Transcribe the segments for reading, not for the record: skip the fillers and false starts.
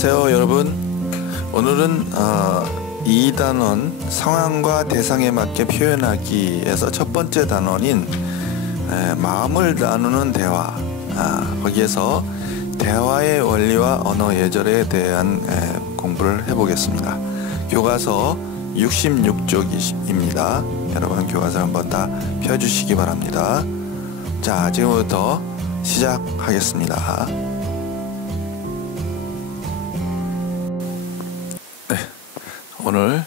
안녕하세요 여러분. 오늘은 2단원 상황과 대상에 맞게 표현하기에서 첫 번째 단원인 마음을 나누는 대화, 거기에서 대화의 원리와 언어 예절에 대한 공부를 해보겠습니다. 교과서 66쪽입니다. 여러분 교과서 한번 다 펴주시기 바랍니다. 자, 지금부터 시작하겠습니다. 오늘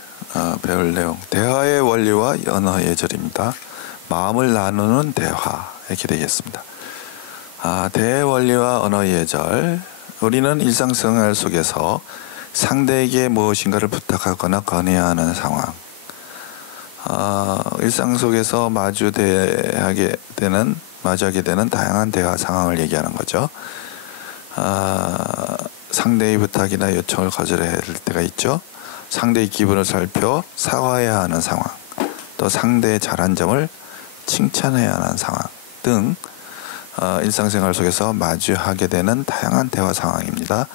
배울 내용, 대화의 원리와 언어 예절입니다. 마음을 나누는 대화, 이렇게 되겠습니다. 대화의 원리와 언어 예절. 우리는 일상생활 속에서 상대에게 무엇인가를 부탁하거나 건의해야 하는 상황, 일상 속에서 마주하게 되는 다양한 대화 상황을 얘기하는 거죠. 상대의 부탁이나 요청을 거절해야 할 때가 있죠. 상대의 기분을 살펴 사과해야 하는 상황, 또 상대의 잘한 점을 칭찬해야 하는 상황 등 일상생활 속에서 마주하게 되는 다양한 대화 상황입니다.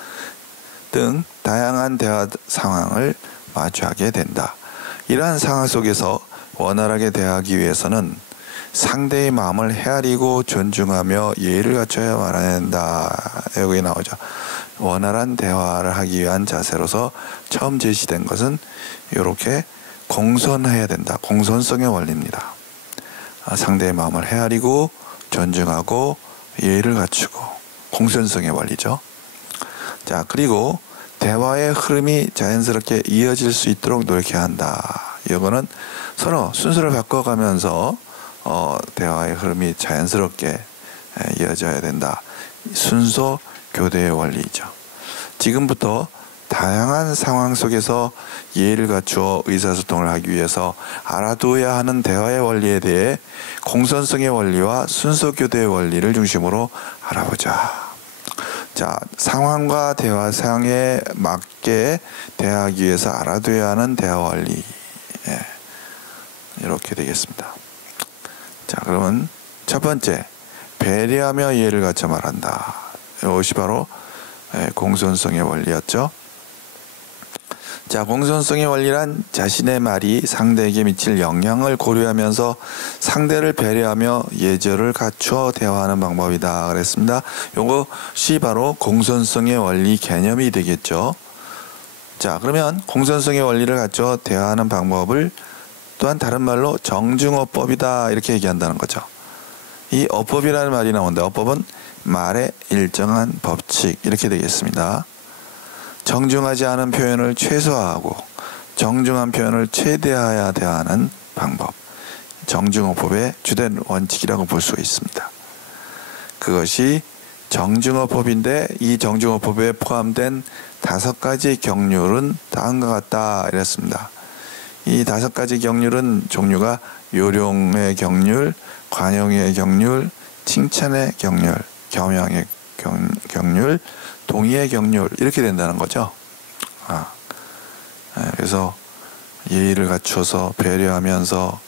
등 다양한 대화 상황을 마주하게 된다. 이러한 상황 속에서 원활하게 대화하기 위해서는 상대의 마음을 헤아리고 존중하며 예의를 갖춰야 말아야 한다. 여기 나오죠. 원활한 대화를 하기 위한 자세로서 처음 제시된 것은 이렇게 공손해야 된다. 공손성의 원리입니다. 상대의 마음을 헤아리고 존중하고 예의를 갖추고, 공손성의 원리죠. 자, 그리고 대화의 흐름이 자연스럽게 이어질 수 있도록 노력해야 한다. 이거는 서로 순서를 바꿔가면서 대화의 흐름이 자연스럽게 이어져야 된다. 순서 교대의 원리죠. 지금부터 다양한 상황 속에서 예의를 갖추어 의사소통을 하기 위해서 알아두어야 하는 대화의 원리에 대해 공손성의 원리와 순서 교대의 원리를 중심으로 알아보자. 자, 상황과 대화 상황에 맞게 대화하기 위해서 알아둬야 하는 대화 원리, 이렇게 되겠습니다. 자, 그러면 첫 번째, 배려하며 예의를 갖춰 말한다. 이것이 바로 공손성의 원리였죠. 자, 공손성의 원리란 자신의 말이 상대에게 미칠 영향을 고려하면서 상대를 배려하며 예절을 갖추어 대화하는 방법이다 그랬습니다. 이것이 바로 공손성의 원리 개념이 되겠죠. 자, 그러면 공손성의 원리를 갖추어 대화하는 방법을 또한 다른 말로 정중어법이다, 이렇게 얘기한다는 거죠. 이 어법이라는 말이 나오는데, 어법은 말의 일정한 법칙, 이렇게 되겠습니다. 정중하지 않은 표현을 최소화하고 정중한 표현을 최대화해야 대화하는 방법, 정중어법의 주된 원칙이라고 볼 수 있습니다. 그것이 정중어법인데, 이 정중어법에 포함된 5가지 경률은 다음과 같다 이랬습니다. 이 5가지 경률은 종류가 요령의 경률, 관용의 경률, 칭찬의 경률, 겸양의 경률, 동의의 경률, 이렇게 된다는 거죠. 그래서 예의를 갖춰서 배려하면서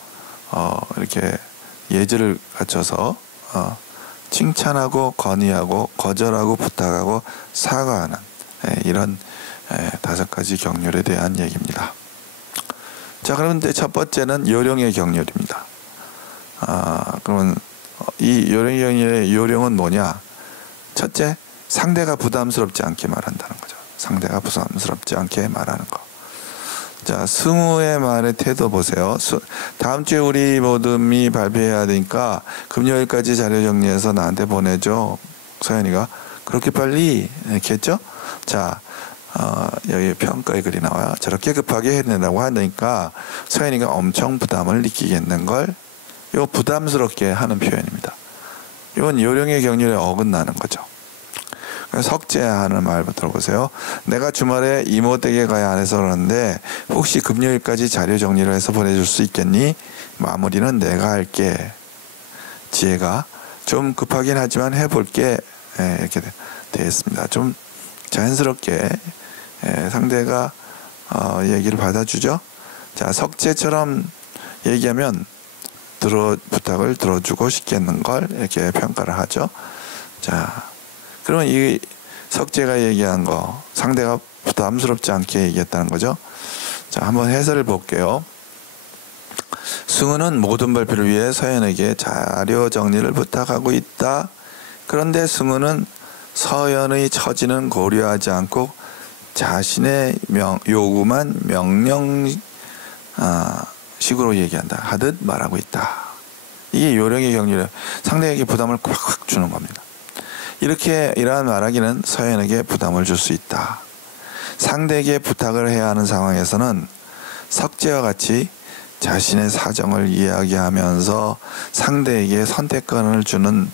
이렇게 예절을 갖춰서 칭찬하고 건의하고 거절하고 부탁하고 사과하는 이런 5가지 경률에 대한 얘기입니다. 자, 그런데 첫 번째는 요령의 경률입니다. 그러면 이 요령의 경률의 요령은 뭐냐? 첫째, 상대가 부담스럽지 않게 말한다는 거죠. 상대가 부담스럽지 않게 말하는 거. 자, 승우의 말의 태도 보세요. 다음 주에 우리 모듬이 발표해야 되니까 금요일까지 자료 정리해서 나한테 보내줘. 서연이가 그렇게 빨리 했겠죠? 자, 여기 평가의 글이 나와요. 저렇게 급하게 해내라고 하니까 서연이가 엄청 부담을 느끼겠는 걸, 이거 부담스럽게 하는 표현입니다. 이건 요령의 경륜에 어긋나는 거죠. 석재하는 말부터 들어보세요. 내가 주말에 이모 댁에 가야 해서 그러는데 혹시 금요일까지 자료 정리를 해서 보내줄 수 있겠니? 마무리는 내가 할게. 지혜가 좀 급하긴 하지만 해볼게. 이렇게 되어 있습니다. 좀 자연스럽게 상대가 얘기를 받아주죠. 자, 석재처럼 얘기하면 부탁을 들어주고 싶겠는 걸 이렇게 평가를 하죠. 자, 그러면 이 석재가 얘기한 거 상대가 부담스럽지 않게 얘기했다는 거죠. 자, 한번 해설을 볼게요. 승우는 모든 발표를 위해 서연에게 자료 정리를 부탁하고 있다. 그런데 승우는 서연의 처지는 고려하지 않고 자신의 요구만 명령식으로 얘기한다. 하듯 말하고 있다. 이게 요령의 격리를 상대에게 부담을 꽉꽉 주는 겁니다. 이러한 말하기는 서연에게 부담을 줄 수 있다. 상대에게 부탁을 해야 하는 상황에서는 석재와 같이 자신의 사정을 이야기하면서 상대에게 선택권을 주는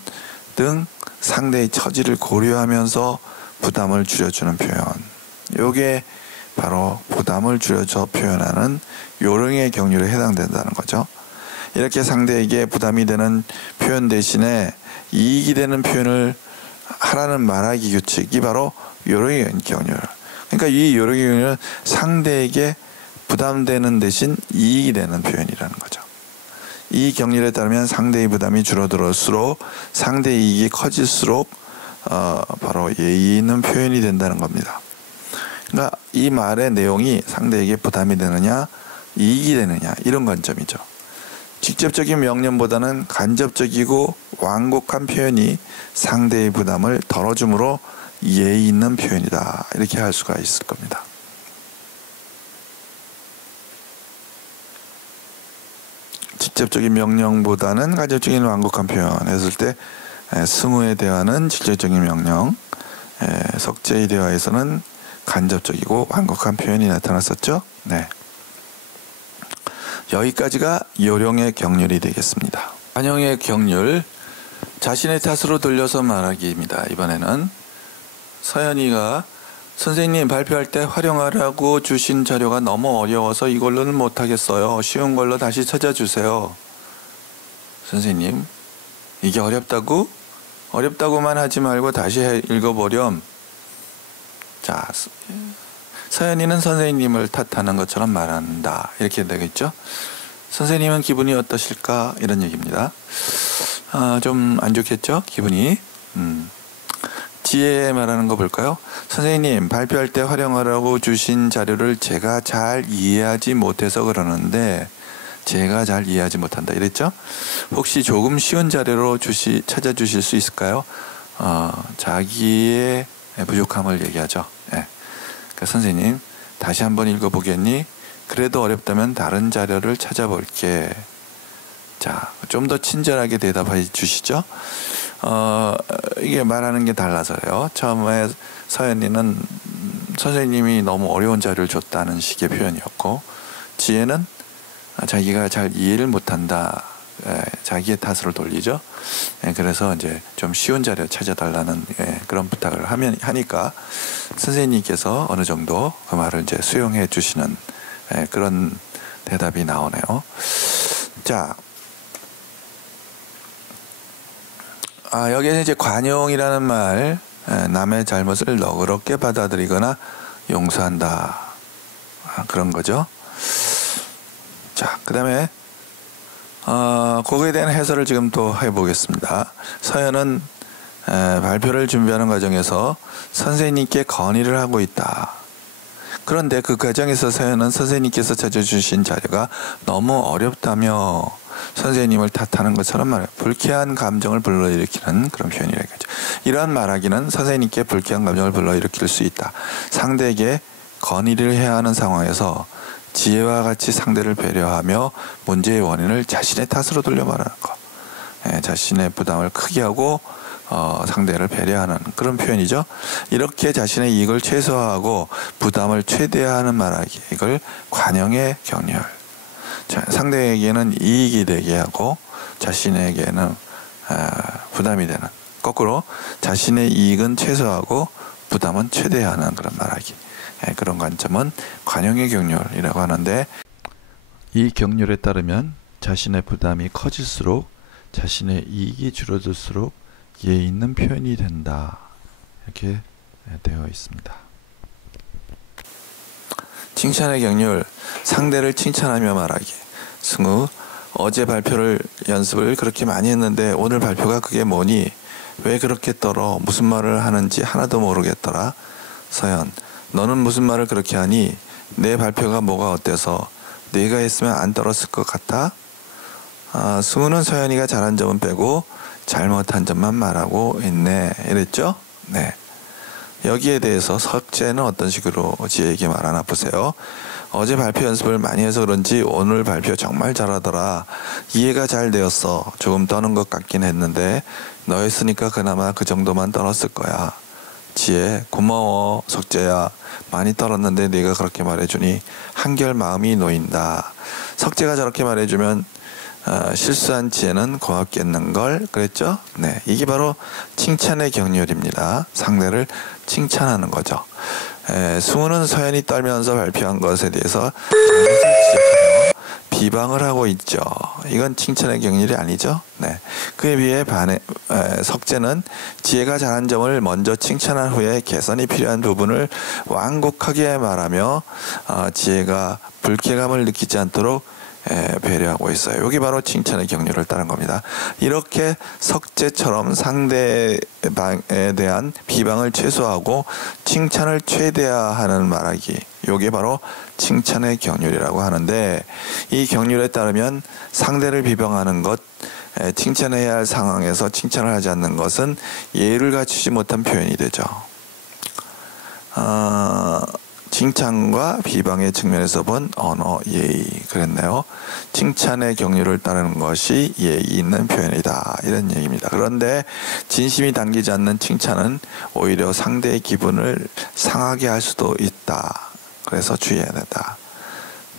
등 상대의 처지를 고려하면서 부담을 줄여주는 표현. 요게 바로 부담을 줄여줘 표현하는 요령의 경륜에 해당된다는 거죠. 이렇게 상대에게 부담이 되는 표현 대신에 이익이 되는 표현을 하라는 말하기 규칙이 바로 요령의 경륜. 그러니까 이 요령의 경륜은 상대에게 부담되는 대신 이익이 되는 표현이라는 거죠. 이 경륜에 따르면 상대의 부담이 줄어들었을수록 상대의 이익이 커질수록 바로 예의 있는 표현이 된다는 겁니다. 그러니까 이 말의 내용이 상대에게 부담이 되느냐 이익이 되느냐 이런 관점이죠. 직접적인 명령보다는 간접적이고 완곡한 표현이 상대의 부담을 덜어줌으로 예의 있는 표현이다. 이렇게 할 수가 있을 겁니다. 직접적인 명령보다는 간접적인 완곡한 표현 했을 때 승우의 대화는 직접적인 명령, 석재의 대화에서는 간접적이고 완곡한 표현이 나타났었죠. 네. 여기까지가 요령의 경륜이 되겠습니다. 관용의 경륜, 자신의 탓으로 돌려서 말하기입니다. 이번에는 서연이가 선생님 발표할 때 활용하라고 주신 자료가 너무 어려워서 이걸로는 못하겠어요. 쉬운 걸로 다시 찾아주세요. 선생님, 이게 어렵다고? 어렵다고만 하지 말고 다시 읽어보렴. 자, 서연이는 선생님을 탓하는 것처럼 말한다. 이렇게 되겠죠. 선생님은 기분이 어떠실까? 이런 얘기입니다. 좀 안 좋겠죠? 기분이. 지혜 말하는 거 볼까요? 선생님, 발표할 때 활용하라고 주신 자료를 제가 잘 이해하지 못해서 그러는데 제가 잘 이해하지 못한다. 이랬죠? 혹시 조금 쉬운 자료로 찾아주실 수 있을까요? 자기의 부족함을 얘기하죠. 네. 그러니까 선생님, 다시 한번 읽어보겠니? 그래도 어렵다면 다른 자료를 찾아볼게. 자, 좀 더 친절하게 대답해 주시죠. 이게 말하는 게 달라서요. 처음에 서연이는 선생님이 너무 어려운 자료를 줬다는 식의 표현이었고, 지혜는 자기가 잘 이해를 못한다. 자기의 탓으로 돌리죠. 그래서 이제 좀 쉬운 자료 찾아달라는 그런 부탁을 하니까 선생님께서 어느 정도 그 말을 이제 수용해 주시는 그런 대답이 나오네요. 자, 여기에는 이제 관용이라는 말, 남의 잘못을 너그럽게 받아들이거나 용서한다. 그런 거죠. 자, 그 다음에 거기에 대한 해설을 지금 또 해보겠습니다. 서연은 발표를 준비하는 과정에서 선생님께 건의를 하고 있다. 그런데 그 과정에서 서연은 선생님께서 찾아주신 자료가 너무 어렵다며 선생님을 탓하는 것처럼 말해요. 불쾌한 감정을 불러일으키는 그런 표현이라겠죠. 이러한 말하기는 선생님께 불쾌한 감정을 불러일으킬 수 있다. 상대에게 건의를 해야 하는 상황에서 지혜와 같이 상대를 배려하며 문제의 원인을 자신의 탓으로 돌려 말하는 것. 자신의 부담을 크게 하고 상대를 배려하는 그런 표현이죠. 이렇게 자신의 이익을 최소화하고 부담을 최대화하는 말하기. 이걸 관용의 경륜. 상대에게는 이익이 되게 하고 자신에게는 부담이 되는. 거꾸로 자신의 이익은 최소화하고 부담은 최대화하는 그런 말하기. 그런 관점은 관용의 경륜이라고 하는데, 이 경륜에 따르면 자신의 부담이 커질수록 자신의 이익이 줄어들수록 예의 있는 표현이 된다. 이렇게 되어 있습니다. 칭찬의 경륜, 상대를 칭찬하며 말하기. 승우, 어제 발표를 연습을 그렇게 많이 했는데 오늘 발표가 그게 뭐니? 왜 그렇게 떨어? 무슨 말을 하는지 하나도 모르겠더라. 서연, 너는 무슨 말을 그렇게 하니? 내 발표가 뭐가 어때서? 네가 했으면 안 떨었을 것 같아? 승우는 서연이가 잘한 점은 빼고 잘못한 점만 말하고 있네. 이랬죠? 네. 여기에 대해서 석재는 어떤 식으로 지혜에게 말하나 보세요. 어제 발표 연습을 많이 해서 그런지 오늘 발표 정말 잘하더라. 이해가 잘 되었어. 조금 떠는 것 같긴 했는데 너였으니까 그나마 그 정도만 떨었을 거야. 지혜, 고마워. 석재야, 많이 떨었는데 네가 그렇게 말해주니 한결 마음이 놓인다. 석재가 저렇게 말해주면 실수한 지혜는 고맙겠는걸 그랬죠? 네, 이게 바로 칭찬의 경륜입니다. 상대를 칭찬하는 거죠. 승우는 서연이 떨면서 발표한 것에 대해서 잘못을 지적하며 비방을 하고 있죠. 이건 칭찬의 경륜이 아니죠. 네. 그에 비해 석재는 지혜가 잘한 점을 먼저 칭찬한 후에 개선이 필요한 부분을 완곡하게 말하며 지혜가 불쾌감을 느끼지 않도록 배려하고 있어요. 여기 바로 칭찬의 경륜을 따른 겁니다. 이렇게 석재처럼 상대에 대한 비방을 최소화하고 칭찬을 최대화하는 말하기, 이게 바로 칭찬의 경륜이라고 하는데, 이 경륜에 따르면 상대를 비방하는 것, 칭찬해야 할 상황에서 칭찬을 하지 않는 것은 예의를 갖추지 못한 표현이 되죠. 칭찬과 비방의 측면에서 본 언어 예의, 그랬네요. 칭찬의 경륜을 따르는 것이 예의 있는 표현이다, 이런 얘기입니다. 그런데 진심이 담기지 않는 칭찬은 오히려 상대의 기분을 상하게 할 수도 있다. 그래서 주의해야 된다.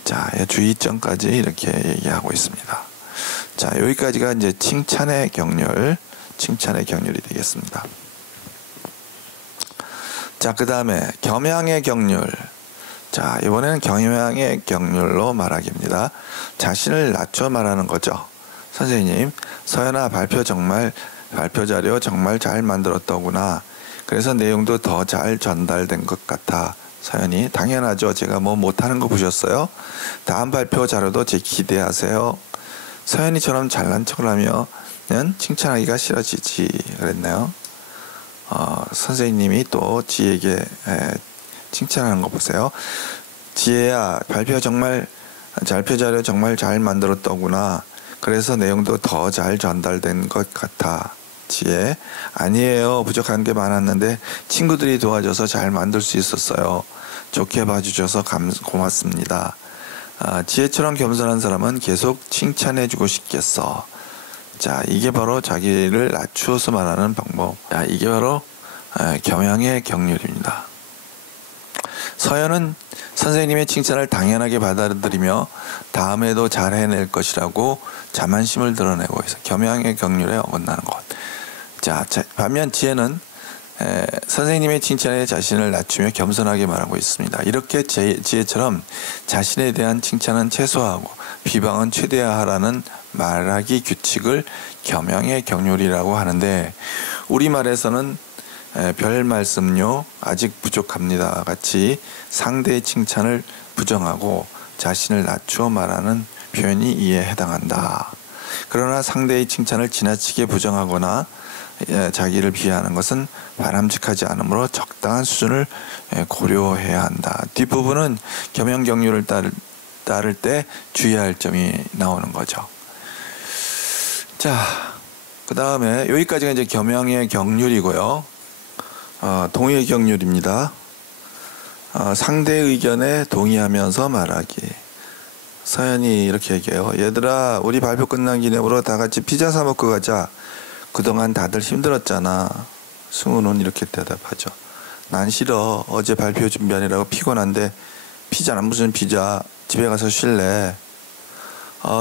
자, 주의점까지 이렇게 얘기하고 있습니다. 자, 여기까지가 이제 칭찬의 경륜이 되겠습니다. 자, 그 다음에 겸양의 경륜. 자, 이번에는 겸양의 경륜로 말하기입니다. 자신을 낮춰 말하는 거죠. 선생님, 서연아, 발표 자료 정말 잘 만들었더구나. 그래서 내용도 더 잘 전달된 것 같아. 서연이, 당연하죠. 제가 뭐 못하는 거 보셨어요? 다음 발표 자료도 제 기대하세요. 서연이처럼 잘난 척을 하면 칭찬하기가 싫어지지, 그랬네요. 선생님이 또 지혜에게 칭찬하는 거 보세요. 지혜야, 발표 자료 정말 잘 만들었더구나. 그래서 내용도 더 잘 전달된 것 같아. 지혜, 아니에요. 부족한 게 많았는데 친구들이 도와줘서 잘 만들 수 있었어요. 좋게 봐주셔서 고맙습니다. 지혜처럼 겸손한 사람은 계속 칭찬해주고 싶겠어. 자, 이게 바로 자기를 낮추어서 말하는 방법. 자, 이게 바로 겸양의 경륜입니다. 서연은 선생님의 칭찬을 당연하게 받아들이며 다음에도 잘 해낼 것이라고 자만심을 드러내고 있어요. 겸양의 경륜에 어긋나는 것. 자, 반면 지혜는 선생님의 칭찬에 자신을 낮추며 겸손하게 말하고 있습니다. 이렇게 지혜처럼 자신에 대한 칭찬은 최소화하고 비방은 최대화하라는 말하기 규칙을 겸양의 경륜이라고 하는데, 우리말에서는 별 말씀요, 아직 부족합니다 같이 상대의 칭찬을 부정하고 자신을 낮추어 말하는 표현이 이에 해당한다. 그러나 상대의 칭찬을 지나치게 부정하거나 자기를 비하하는 것은 바람직하지 않으므로 적당한 수준을 고려해야 한다. 뒷부분은 겸양 경륜을 따를 때 주의할 점이 나오는 거죠. 자, 그 다음에 여기까지가 이제 겸양의 경륜이고요. 동의의 경륜입니다. 상대의 의견에 동의하면서 말하기. 서연이 이렇게 얘기해요. 얘들아, 우리 발표 끝난 기념으로 다 같이 피자 사 먹고 가자. 그동안 다들 힘들었잖아. 승우는 이렇게 대답하죠. 난 싫어. 어제 발표 준비하느라고 피곤한데 피자는 무슨 피자. 집에 가서 쉴래.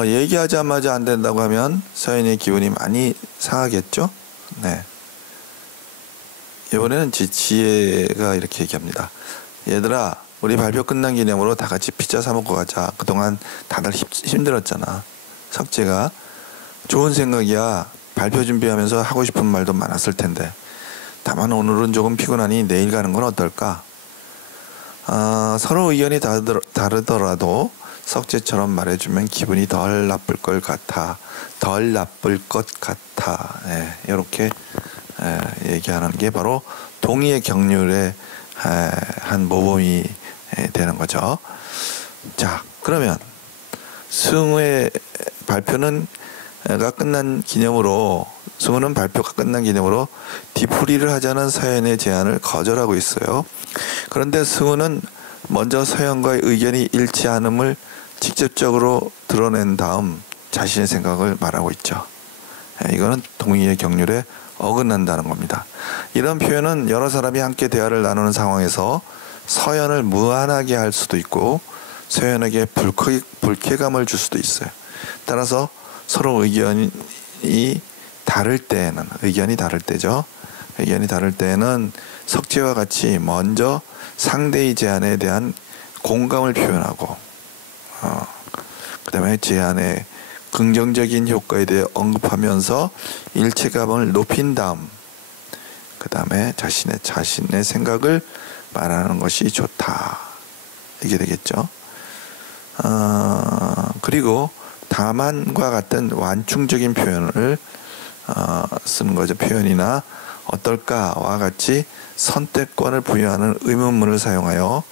얘기하자마자 안 된다고 하면 서연이의 기분이 많이 상하겠죠? 네. 이번에는 지혜가 이렇게 얘기합니다. 얘들아, 우리 발표 끝난 기념으로 다 같이 피자 사 먹고 가자. 그동안 다들 힘들었잖아. 석재가, 좋은 생각이야. 발표 준비하면서 하고 싶은 말도 많았을 텐데. 다만 오늘은 조금 피곤하니 내일 가는 건 어떨까? 서로 의견이 다르더라도 석재처럼 말해주면 기분이 덜 나쁠 것 같아. 네, 이렇게 얘기하는 게 바로 동의의 경륜의 한 모범이 되는 거죠. 자, 그러면 승우의 발표는 끝난 기념으로, 승우는 발표가 끝난 기념으로 뒤풀이를 하자는 서연의 제안을 거절하고 있어요. 그런데 승우는 먼저 서연과의 의견이 일치하는을 직접적으로 드러낸 다음 자신의 생각을 말하고 있죠. 이거는 동의의 경륜에 어긋난다는 겁니다. 이런 표현은 여러 사람이 함께 대화를 나누는 상황에서 서연을 무안하게 할 수도 있고 서연에게 불쾌감을 줄 수도 있어요. 따라서 서로 의견이 다를 때는, 의견이 다를 때는 석재와 같이 먼저 상대의 제안에 대한 공감을 표현하고 그 다음에 제안의 긍정적인 효과에 대해 언급하면서 일체감을 높인 다음 그 다음에 자신의 생각을 말하는 것이 좋다, 이게 되겠죠. 그리고 다만과 같은 완충적인 표현을 쓰는 거죠. 표현이나 어떨까와 같이 선택권을 부여하는 의문문을 사용하여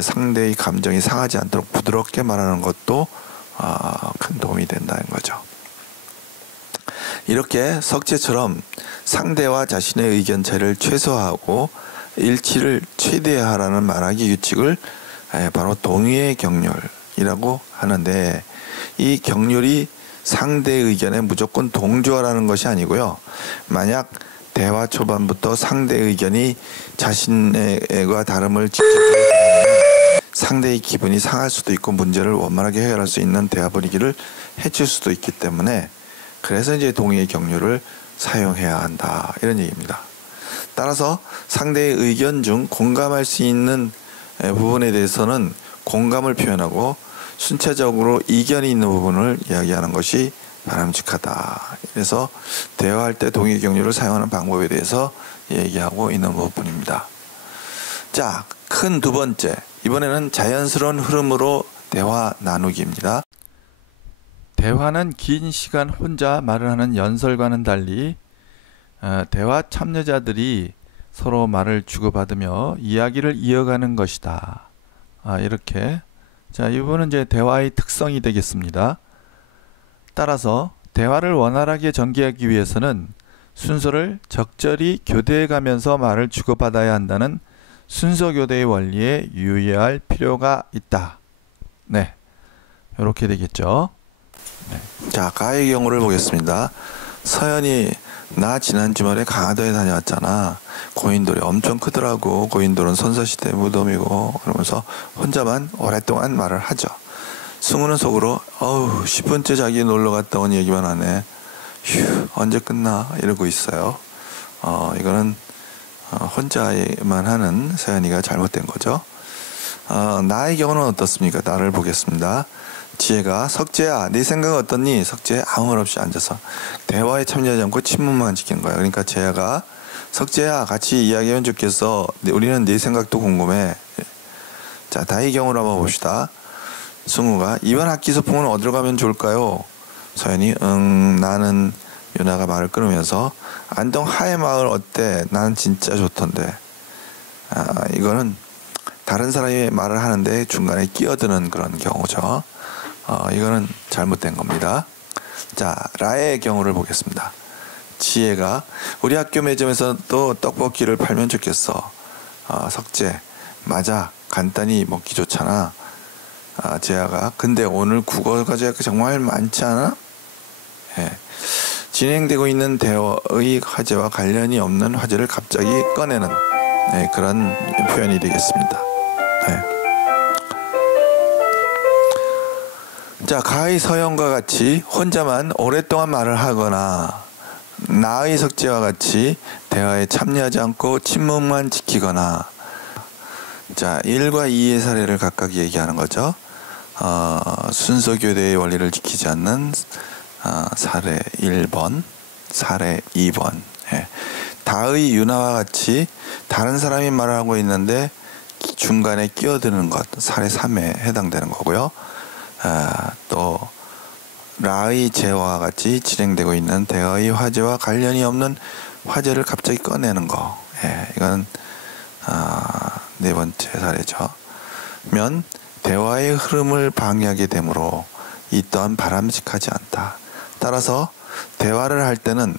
상대의 감정이 상하지 않도록 부드럽게 말하는 것도 큰 도움이 된다는 거죠. 이렇게 석재처럼 상대와 자신의 의견 차이를 최소화하고 일치를 최대화하라는 말하기 규칙을 바로 동의의 경륜이라고 하는데, 이 경륜이 상대의 의견에 무조건 동조하라는 것이 아니고요. 만약 대화 초반부터 상대의 의견이 자신과 다름을 직접하게 되면 상대의 기분이 상할 수도 있고 문제를 원만하게 해결할 수 있는 대화 분위기를 해칠 수도 있기 때문에, 그래서 이제 동의의 경륜을 사용해야 한다, 이런 얘기입니다. 따라서 상대의 의견 중 공감할 수 있는 부분에 대해서는 공감을 표현하고 순차적으로 이견이 있는 부분을 이야기하는 것이 바람직하다. 그래서 대화할 때 동의 경륜을 사용하는 방법에 대해서 얘기하고 있는 부분입니다. 자, 큰 두 번째, 이번에는 자연스러운 흐름으로 대화 나누기입니다. 대화는 긴 시간 혼자 말을 하는 연설과는 달리 대화 참여자들이 서로 말을 주고받으며 이야기를 이어가는 것이다. 이렇게. 자, 이번은 이제 대화의 특성이 되겠습니다. 따라서 대화를 원활하게 전개하기 위해서는 순서를 적절히 교대해 가면서 말을 주고받아야 한다는 순서 교대의 원리에 유의할 필요가 있다. 네, 이렇게 되겠죠. 네. 자, 가의 경우를 보겠습니다. 서연이 나 지난 주말에 강화도에 다녀왔잖아. 고인돌이 엄청 크더라고. 고인돌은 선사시대 무덤이고, 그러면서 혼자만 오랫동안 말을 하죠. 승우는 속으로 10분째 자기 놀러 갔다 온 얘기만 하네. 휴, 언제 끝나? 이러고 있어요. 이거는 혼자만 하는 서연이가 잘못된 거죠. 나의 경우는 어떻습니까? 나를 보겠습니다. 지혜가 석재야, 네 생각은 어떻니? 석재 아무 말 없이 앉아서 대화에 참여하지 않고 침묵만 지킨 거야. 그러니까 지혜가 석재야, 같이 이야기하면 좋겠어. 우리는 네 생각도 궁금해. 자, 다의 경우를 한번 봅시다. 승우가 이번 학기 소풍은 어디로 가면 좋을까요? 서연이 나는, 유나가 말을 끊으면서 안동 하회마을 어때? 나는 진짜 좋던데. 이거는 다른 사람이 말을 하는데 중간에 끼어드는 그런 경우죠. 이거는 잘못된 겁니다. 자, 라의 경우를 보겠습니다. 지혜가 우리 학교 매점에서 또 떡볶이를 팔면 좋겠어. 석재 맞아, 간단히 먹기 좋잖아. 지혜가 근데 오늘 국어 과제가 정말 많지 않아? 예. 진행되고 있는 대화의 화제와 관련이 없는 화제를 갑자기 꺼내는 그런 표현이 되겠습니다. 네. 자, 가의 서연과 같이 혼자만 오랫동안 말을 하거나 나의 석재와 같이 대화에 참여하지 않고 침묵만 지키거나. 자, 1과 2의 사례를 각각 얘기하는 거죠. 순서 교대의 원리를 지키지 않는 사례 1번, 사례 2번. 예. 다의 유나와 같이 다른 사람이 말을 하고 있는데 중간에 끼어드는 것, 사례 3에 해당되는 거고요. 또 라의 재화와 같이 진행되고 있는 대화의 화제와 관련이 없는 화제를 갑자기 꺼내는 거. 이건 네 번째 사례죠. 면 대화의 흐름을 방해하게 되므로 이 또한 바람직하지 않다. 따라서 대화를 할 때는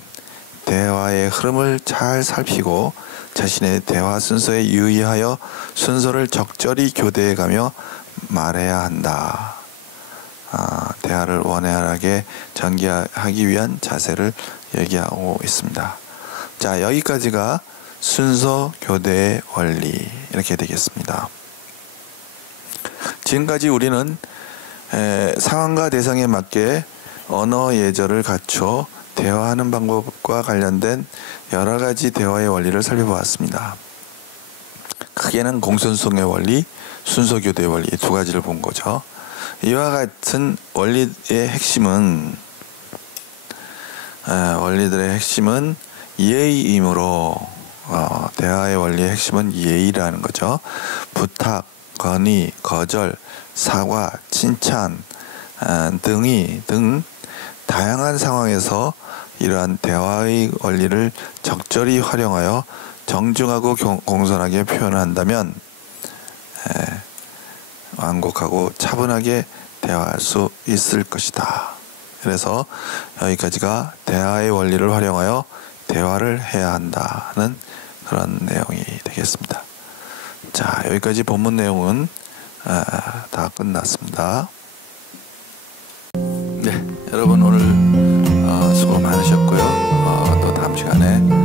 대화의 흐름을 잘 살피고 자신의 대화 순서에 유의하여 순서를 적절히 교대해가며 말해야 한다. 대화를 원활하게 전개하기 위한 자세를 얘기하고 있습니다. 자, 여기까지가 순서 교대의 원리 이렇게 되겠습니다. 지금까지 우리는 상황과 대상에 맞게 언어 예절을 갖춰 대화하는 방법과 관련된 여러 가지 대화의 원리를 살펴보았습니다. 크게는 공손성의 원리, 순서 교대의 원리 두 가지를 본 거죠. 이와 같은 원리의 핵심은 원리들의 핵심은 예의이므로 대화의 원리의 핵심은 예의라는 거죠. 부탁, 건의, 거절, 사과, 칭찬 등 다양한 상황에서 이러한 대화의 원리를 적절히 활용하여 정중하고 공손하게 표현한다면 완곡하고 차분하게 대화할 수 있을 것이다. 그래서 여기까지가 대화의 원리를 활용하여 대화를 해야 한다는 그런 내용이 되겠습니다. 자, 여기까지 본문 내용은 다 끝났습니다. 네, 여러분 오늘 수고 많으셨고요. 또 다음 시간에